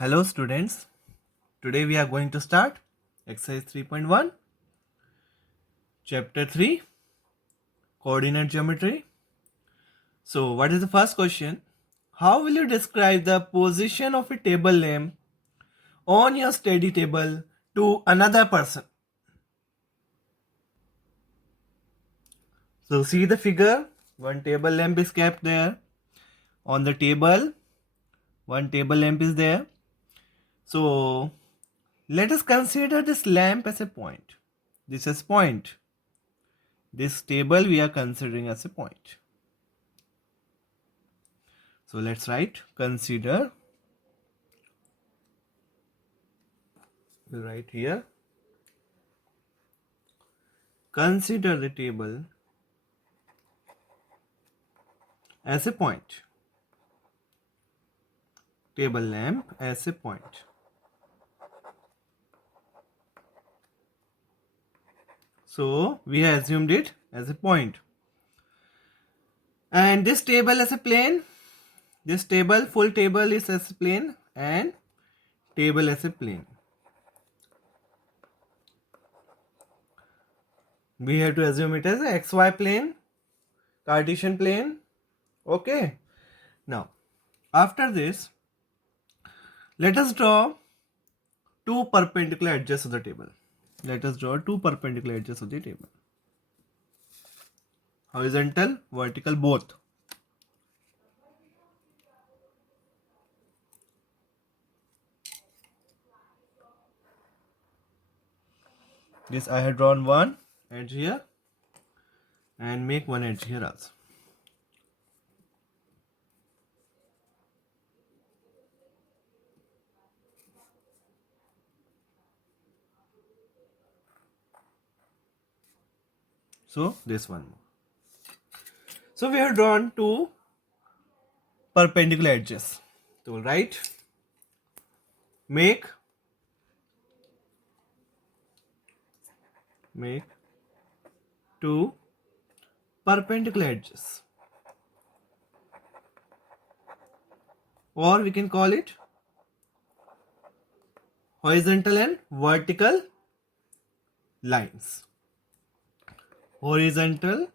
Hello students, today we are going to start exercise 3.1, chapter 3, coordinate geometry. So what is the first question? How will you describe the position of a table lamp on your study table to another person? So see the figure, one table lamp is kept there. On the table, one table lamp is there. So let us consider this lamp as a point. This is point. This table we are considering as a point. So let's write consider. We'll write here. Consider the table as a point. Table lamp as a point. So we have assumed it as a point. And this table as a plane. This table, full table is as a plane and table as a plane. We have to assume it as a XY plane, Cartesian plane. Okay. Now, after this, let us draw two perpendicular edges of the table. Let us draw two perpendicular edges of the table. Horizontal, vertical, both. This I have drawn one edge here and make one edge here also. So this one more. So we have drawn two perpendicular edges. So right, make two perpendicular edges, or we can call it horizontal and vertical lines. Horizontal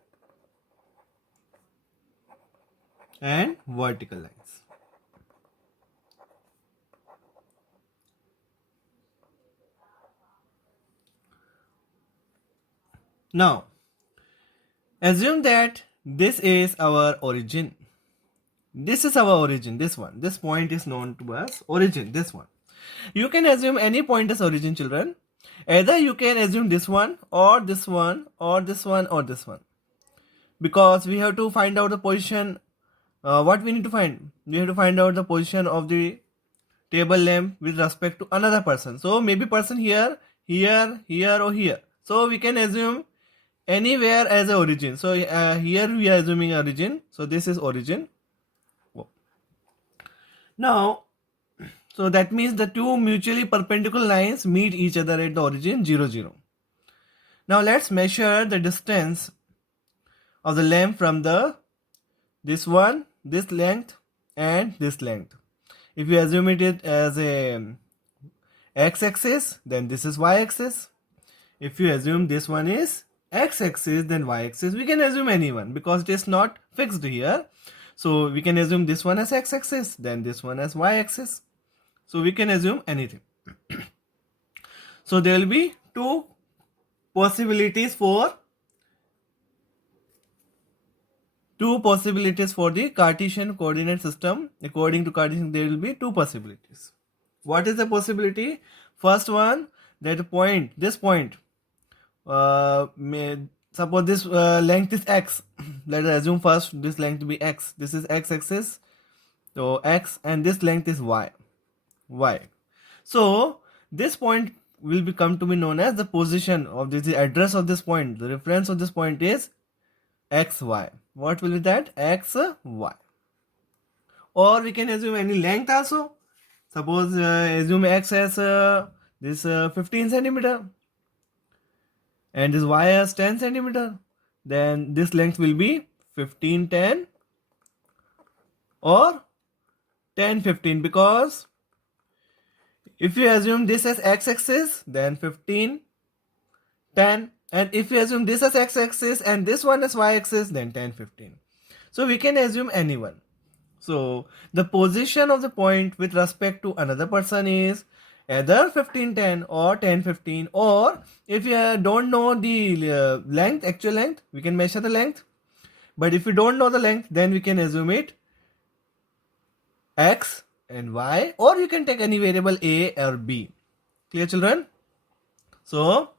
and vertical lines. Now, assume that this is our origin. This is our origin, this one. This point is known to us origin, this one. You can assume any point as origin, children. Either you can assume this one or this one or this one or this one. Because we have to find out the position. What we need to find? We have to find out the position of the table lamp with respect to another person. So maybe person here, here, here or here. So we can assume anywhere as a origin. So here we are assuming origin. So this is origin. Now, so that means the two mutually perpendicular lines meet each other at the origin 0, 0. Now let's measure the distance of the lamp from this one, this length and this length. If you assume it as a x-axis, then this is y-axis. If you assume this one is x-axis, then y-axis. We can assume any one because it is not fixed here. So we can assume this one as x-axis, then this one as y-axis. So we can assume anything. So there will be two possibilities for the Cartesian coordinate system. According to Cartesian, there will be two possibilities. What is the possibility? First one, that point, this point, suppose this length is x. Let us assume first this length to be x. This is x-axis, so x, and this length is y. So this point will become to be known as the position of this, the address of this point. The reference of this point is xy. What will be that? Xy. Or we can assume any length also. Suppose assume x as this 15 centimeter and this y as 10 centimeter. Then this length will be 15, 10 or 10, 15, because If you assume this as x-axis, then 15, 10. And if you assume this as x-axis and this one as y-axis, then 10, 15. So we can assume anyone. So the position of the point with respect to another person is either 15, 10 or 10, 15. Or if you don't know the length, actual length, we can measure the length. But if you don't know the length, then we can assume it x and y, or you can take any variable a or b. Clear, children? So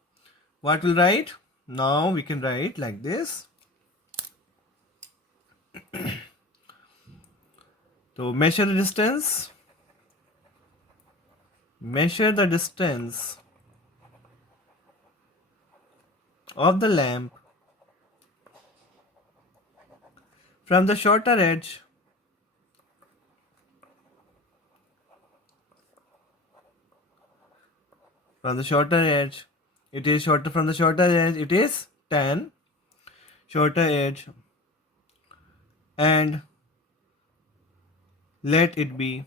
what we'll write? Now we can write like this. So measure the distance. Measure the distance of the lamp from the shorter edge it is shorter from the shorter edge, it is 10 shorter edge, and let it be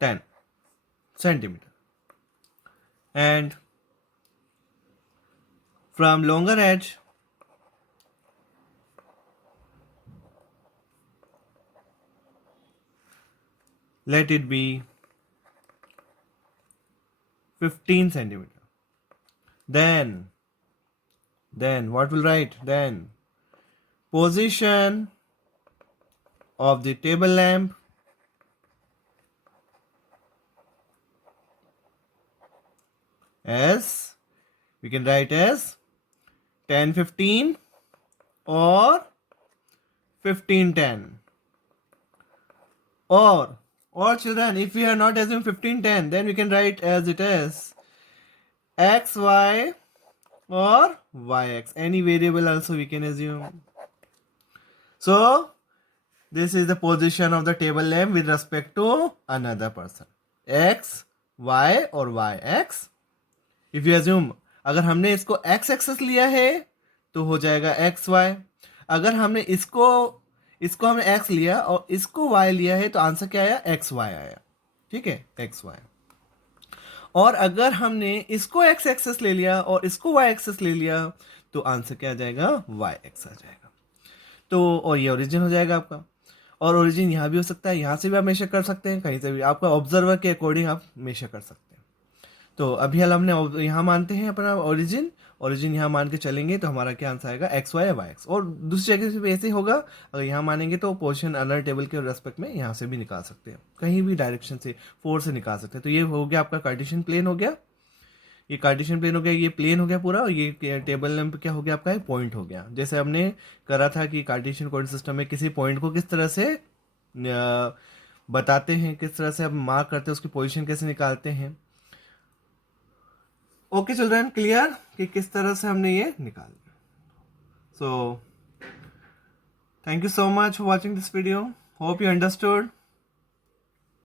10 centimeter. And from longer edge let it be 15 centimeter. Then what we'll write? Then position of the table lamp as, we can write as 10, 15 or 15, 10. Or children, if we are not assuming 15, 10, then we can write as it is x, y or yx. Any variable also we can assume. So this is the position of the table lamp with respect to another person. X, y और yx. If you assume, अगर हमने इसको x access लिया है तो हो जाएगा x, y. अगर हमने इसको हमने x लिया और इसको y लिया है तो आंसर क्या आया? x, y आया. ठीक है, x, y. और अगर हमने इसको x एक्सेस ले लिया और इसको y एक्सेस ले लिया तो आंसर क्या आ जाएगा? y x आ जाएगा. तो और ये ओरिजिन हो जाएगा आपका. और ओरिजिन यहाँ भी हो सकता है, यहाँ से भी आप मेजर कर सकते हैं, कहीं से भी आपका ऑब्जर्वर के अकॉर्डिंग आप मेजर कर सकते हैं. तो अभी हमने यहाँ मानते हैं अपना ओरिजिन यहाँ मान के चलेंगे तो हमारा क्या आंसर आएगा? एक्स, वाई या वाई एक्स. और दूसरी जगह से भी ऐसे होगा, अगर यहाँ मानेंगे तो पोजीशन अनदर टेबल के रेस्पेक्ट में यहाँ से भी निकाल सकते हैं, कहीं भी डायरेक्शन से 4 से निकाल सकते हैं. तो ये हो गया आपका कार्टेशियन प्लेन हो गया, ये कार्टेशियन प्लेन हो गया, ये प्लेन हो गया पूरा, और ये टेबल लैंप क्या हो गया आपका? पॉइंट हो गया. जैसे हमने करा था कि कार्टेशियन कोऑर्डिनेट सिस्टम में किसी पॉइंट को किस तरह से बताते हैं, किस तरह से आप मार्क करते हैं, उसकी पोजीशन कैसे निकालते हैं. ओके चिल्ड्रन, क्लियर कि किस तरह से हमने ये निकाला. So thank you so much for watching this video. Hope you understood.